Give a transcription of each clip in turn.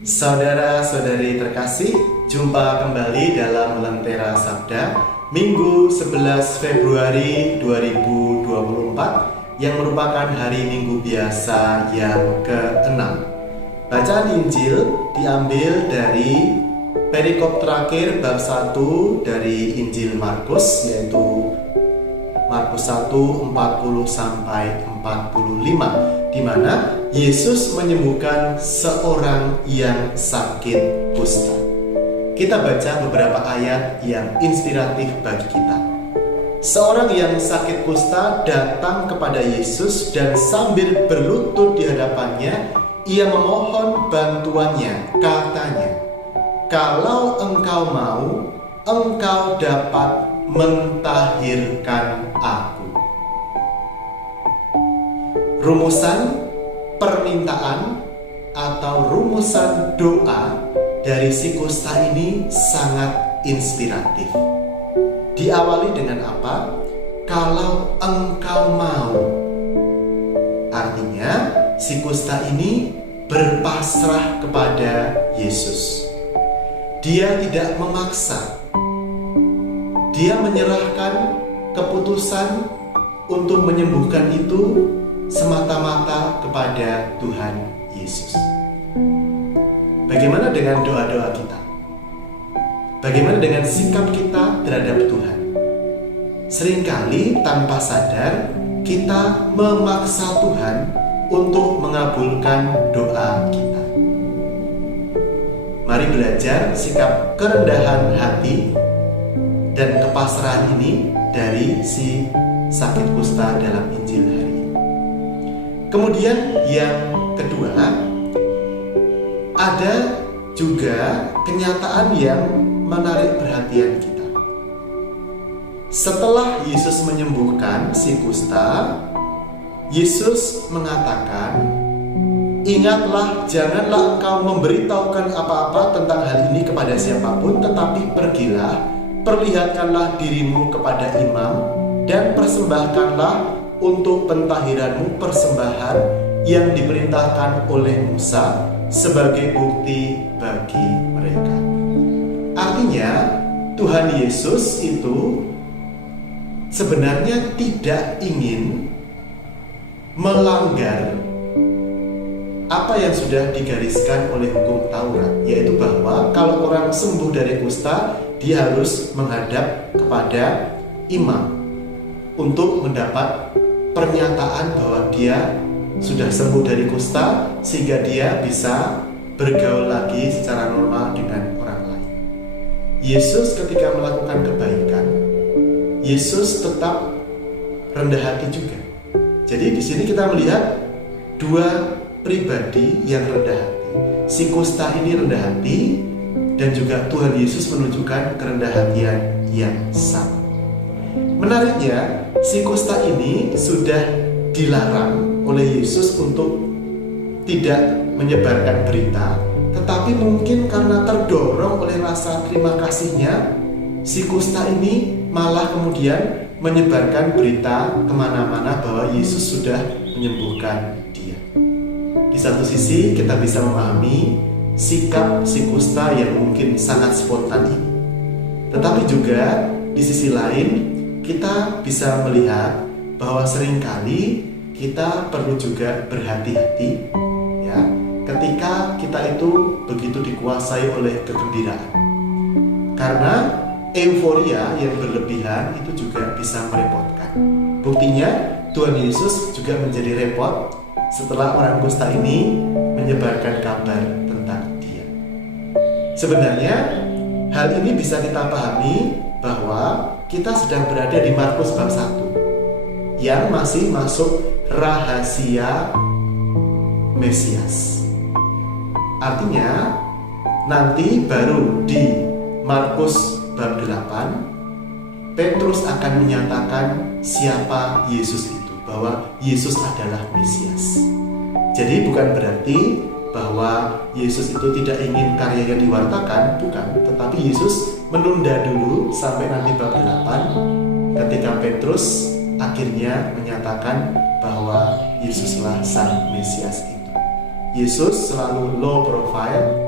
Saudara-saudari terkasih, jumpa kembali dalam Lentera Sabda Minggu 11 Februari 2024 yang merupakan hari Minggu biasa yang ke-6. Bacaan Injil diambil dari perikop terakhir bab 1 dari Injil Markus, yaitu Markus 1 40 sampai 45, di mana Yesus menyembuhkan seorang yang sakit kusta. Kita baca beberapa ayat yang inspiratif bagi kita. Seorang yang sakit kusta datang kepada Yesus dan sambil berlutut di hadapannya, ia memohon bantuannya. Katanya, "Kalau engkau mau, engkau dapat mentahirkan aku." Rumusan permintaan atau rumusan doa dari si kusta ini sangat inspiratif. Diawali dengan apa? Kalau engkau mau. Artinya si kusta ini berpasrah kepada Yesus. Dia tidak memaksa. Dia menyerahkan keputusan untuk menyembuhkan itu semata-mata kepada Tuhan Yesus. Bagaimana dengan doa-doa kita? Bagaimana dengan sikap kita terhadap Tuhan? Seringkali tanpa sadar kita memaksa Tuhan untuk mengabulkan doa kita. Mari belajar sikap kerendahan hati dan kepasrahan ini dari si sakit kusta dalam Injil hari ini. Kemudian yang kedua, ada juga kenyataan yang menarik perhatian kita. Setelah Yesus menyembuhkan si kusta, Yesus mengatakan, "Ingatlah, janganlah engkau memberitahukan apa-apa tentang hal ini kepada siapapun, tetapi pergilah, perlihatkanlah dirimu kepada imam, dan persembahkanlah untuk pentahiranmu persembahan yang diperintahkan oleh Musa sebagai bukti bagi mereka." Artinya, Tuhan Yesus itu sebenarnya tidak ingin melanggar apa yang sudah digariskan oleh hukum Taurat, yaitu bahwa kalau orang sembuh dari kusta, dia harus menghadap kepada imam untuk mendapat pernyataan bahwa dia sudah sembuh dari kusta, sehingga dia bisa bergaul lagi secara normal dengan orang lain. Yesus ketika melakukan kebaikan, Yesus tetap rendah hati juga. Jadi di sini kita melihat dua pribadi yang rendah hati. Si kusta ini rendah hati, dan juga Tuhan Yesus menunjukkan kerendahan hatian yang sama. Menariknya, si kusta ini sudah dilarang oleh Yesus untuk tidak menyebarkan berita, tetapi mungkin karena terdorong oleh rasa terima kasihnya, si kusta ini malah kemudian menyebarkan berita kemana-mana bahwa Yesus sudah menyembuhkan dia. Di satu sisi kita bisa memahami sikap si kusta yang mungkin sangat spontan ini, tetapi juga di sisi lain kita bisa melihat bahwa seringkali kita perlu juga berhati-hati, ya, ketika kita itu begitu dikuasai oleh kegembiraan. Karena euforia yang berlebihan itu juga bisa merepotkan. Buktinya Tuhan Yesus juga menjadi repot setelah orang kusta ini menyebarkan kabar tentang dia. Sebenarnya hal ini bisa kita pahami bahwa kita sedang berada di Markus bab 1 yang masih masuk rahasia Mesias. Artinya nanti baru di Markus bab 8 Petrus akan menyatakan siapa Yesus itu, bahwa Yesus adalah Mesias. Jadi bukan berarti bahwa Yesus itu tidak ingin karyanya diwartakan, bukan, tetapi Yesus menunda dulu sampai nanti bab 8 ketika Petrus akhirnya menyatakan bahwa Yesuslah Sang Mesias itu. Yesus selalu low profile.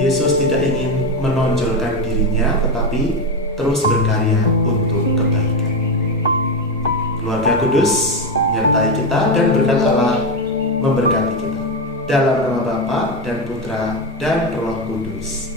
Yesus tidak ingin menonjolkan dirinya, tetapi terus berkarya untuk kebaikan. Keluarga kudus menyertai kita dan berkat Allah memberkati kita. Dalam nama Bapa dan Putra dan Roh Kudus.